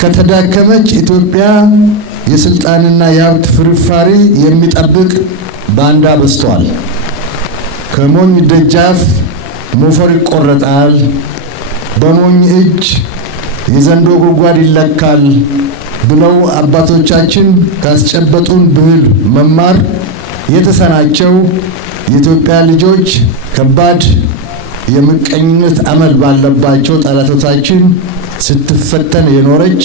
ከተዳከመች ኢትዮጵያ የስልጣንና የሀብት ፍርፋሪ የሚጠብቅ ባንዳ በዝቷል። ከሞኝ ደጃፍ ሞፈር ይቆረጣል፣ በሞኝ እጅ የዘንዶ ጉድጓድ ይለካል ብለው አባቶቻችን ካስጨበጡን ብሂል መማር የተሳናቸው የኢትዮጵያ ልጆች ከባድ የምቀኝነት አመል ባለባቸው ጠላቶቻችን ስትፈተን የኖረች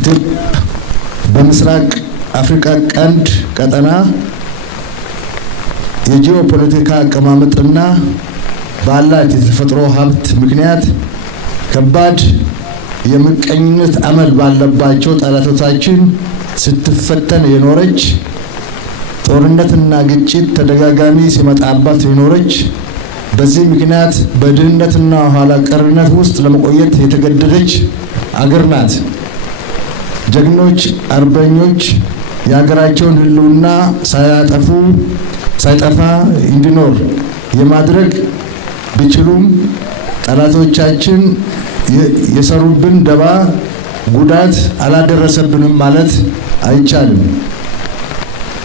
ኢትዮጵያ በምስራቅ አፍሪካ ቀንድ ቀጠና የጂኦፖለቲካ አቀማመጥና ባላት የተፈጥሮ ሀብት ምክንያት ከባድ የምቀኝነት አመል ባለባቸው ጠላቶቻችን ስትፈተን የኖረች ጦርነትና ግጭት ተደጋጋሚ ሲመጣባት የኖረች በዚህ ምክንያት በድህነትና ኋላ ቀርነት ውስጥ ለመቆየት የተገደደች አገር ናት። ጀግኖች አርበኞች የሀገራቸውን ሕልውና ሳይጠፋ እንዲኖር የማድረግ ቢችሉም ጠላቶቻችን የሰሩብን ደባ ጉዳት አላደረሰብንም ማለት አይቻልም።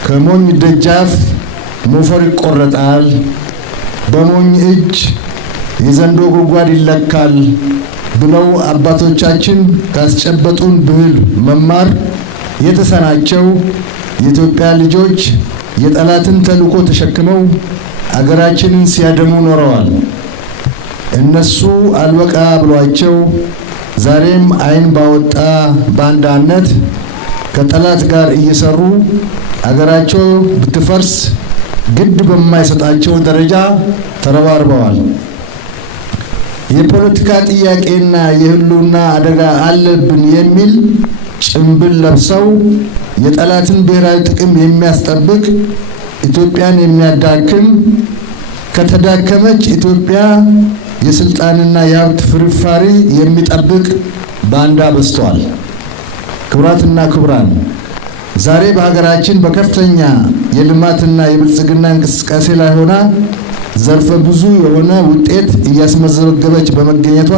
ከሞኝ ደጃፍ ሞፈር ይቆረጣል፣ በሞኝ እጅ የዘንዶ ጉድጓድ ይለካል ብለው አባቶቻችን ካስጨበጡን ብሂል መማር የተሳናቸው የኢትዮጵያ ልጆች የጠላትን ተልዕኮ ተሸክመው አገራችንን ሲያደሙ ኖረዋል። እነሱ አልበቃ ብሏቸው ዛሬም ዓይን ባወጣ ባንዳነት ከጠላት ጋር እየሰሩ አገራቸው ብትፈርስ ግድ በማይሰጣቸው ደረጃ ተረባርበዋል። የፖለቲካ ጥያቄና የሕልውና አደጋ አለብን የሚል ጭንብል ለብሰው የጠላትን ብሔራዊ ጥቅም የሚያስጠብቅ ኢትዮጵያን የሚያዳክም ከተዳከመች ኢትዮጵያ የስልጣንና የሀብት ፍርፋሪ የሚጠብቅ ባንዳ በዝቷል። ክቡራትና ክቡራን፣ ዛሬ በሀገራችን በከፍተኛ የልማትና የብልጽግና እንቅስቃሴ ላይ ሆና ዘርፈ ብዙ የሆነ ውጤት እያስመዘገበች በመገኘቷ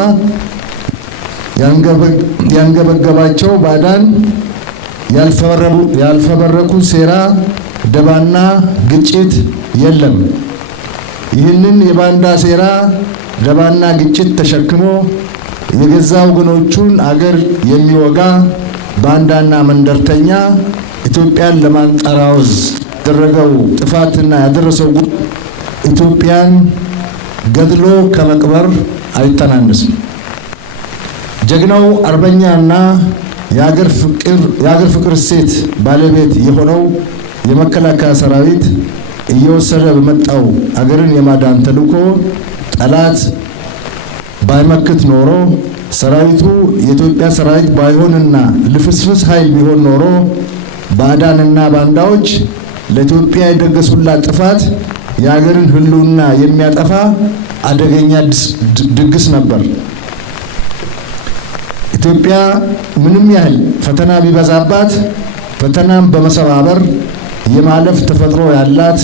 ያንገበገባቸው ባዕዳን ያልፈበረኩ ሴራ፣ ደባና ግጭት የለም። ይህንን የባንዳ ሴራ፣ ደባና ግጭት ተሸክሞ የገዛ ወገኖቹን አገር የሚወጋ ባንዳና መንደርተኛ ኢትዮጵያን ለማንጠራወዝ ያደረገው ጥፋትና ያደረሰው ኢትዮጵያን ገድሎ ከመቅበር አይተናነስም። ጀግናው አርበኛና የአገር ፍቅር እሴት ባለቤት የሆነው የመከላከያ ሰራዊት እየወሰደ በመጣው አገርን የማዳን ተልዕኮ ጠላት ባይመክት ኖሮ ሰራዊቱ የኢትዮጵያ ሰራዊት ባይሆንና ልፍስፍስ ኃይል ቢሆን ኖሮ ባዕዳንና ባንዳዎች ለኢትዮጵያ የደገሱላት ጥፋት የሀገርን ሕልውና የሚያጠፋ አደገኛ ድግስ ነበር። ኢትዮጵያ ምንም ያህል ፈተና ቢበዛባት ፈተናም በመሰባበር የማለፍ ተፈጥሮ ያላት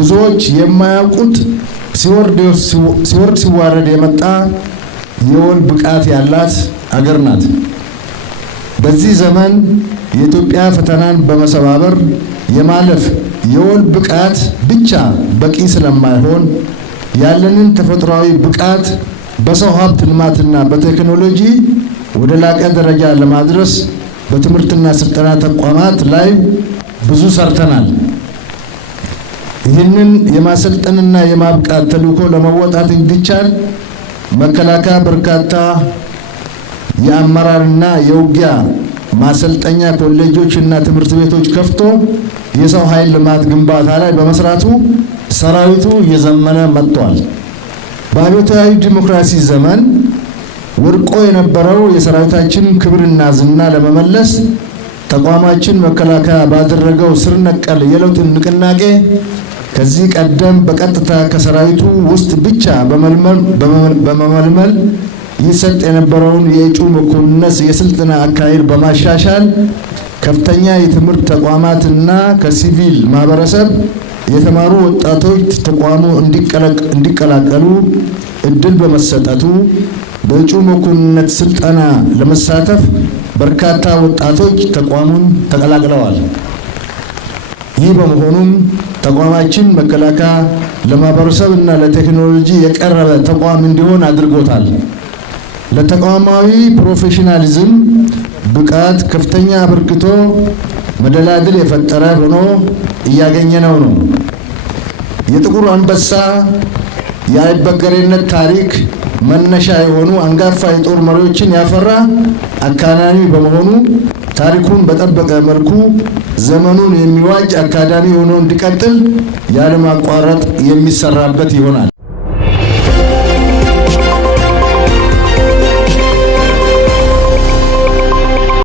ብዙዎች የማያውቁት ሲወርድ ሲዋረድ የመጣ የወል ብቃት ያላት አገር ናት። በዚህ ዘመን የኢትዮጵያ ፈተናን በመሰባበር የማለፍ የወል ብቃት ብቻ በቂ ስለማይሆን ያለንን ተፈጥሯዊ ብቃት በሰው ሀብት ልማትና በቴክኖሎጂ ወደ ላቀ ደረጃ ለማድረስ በትምህርትና ስልጠና ተቋማት ላይ ብዙ ሰርተናል። ይህንን የማሰልጠንና የማብቃት ተልዕኮ ለመወጣት እንዲቻል መከላከያ በርካታ የአመራርና የውጊያ ማሰልጠኛ ኮሌጆችና ትምህርት ቤቶች ከፍቶ የሰው ኃይል ልማት ግንባታ ላይ በመስራቱ ሰራዊቱ እየዘመነ መጥቷል። በአብዮታዊ ዲሞክራሲ ዘመን ወድቆ የነበረው የሰራዊታችን ክብርና ዝና ለመመለስ ተቋማችን መከላከያ ባደረገው ስር ነቀል የለውጥ ንቅናቄ ከዚህ ቀደም በቀጥታ ከሰራዊቱ ውስጥ ብቻ በመመልመል ይሰጥ የነበረውን የእጩ መኮንነት የስልጠና አካሄድ በማሻሻል ከፍተኛ የትምህርት ተቋማትና ከሲቪል ማህበረሰብ የተማሩ ወጣቶች ተቋሙ እንዲቀላቀሉ እድል በመሰጠቱ በእጩ መኮንነት ስልጠና ለመሳተፍ በርካታ ወጣቶች ተቋሙን ተቀላቅለዋል። ይህ በመሆኑም ተቋማችን መከላከያ ለማህበረሰብ እና ለቴክኖሎጂ የቀረበ ተቋም እንዲሆን አድርጎታል። ለተቋማዊ ፕሮፌሽናሊዝም ብቃት ከፍተኛ አበርክቶ መደላድል የፈጠረ ሆኖ እያገኘነው ነው። የጥቁር አንበሳ የአይበገሬነት ታሪክ መነሻ የሆኑ አንጋፋ የጦር መሪዎችን ያፈራ አካዳሚ በመሆኑ ታሪኩን በጠበቀ መልኩ ዘመኑን የሚዋጅ አካዳሚ ሆኖ እንዲቀጥል ያለማቋረጥ የሚሰራበት ይሆናል።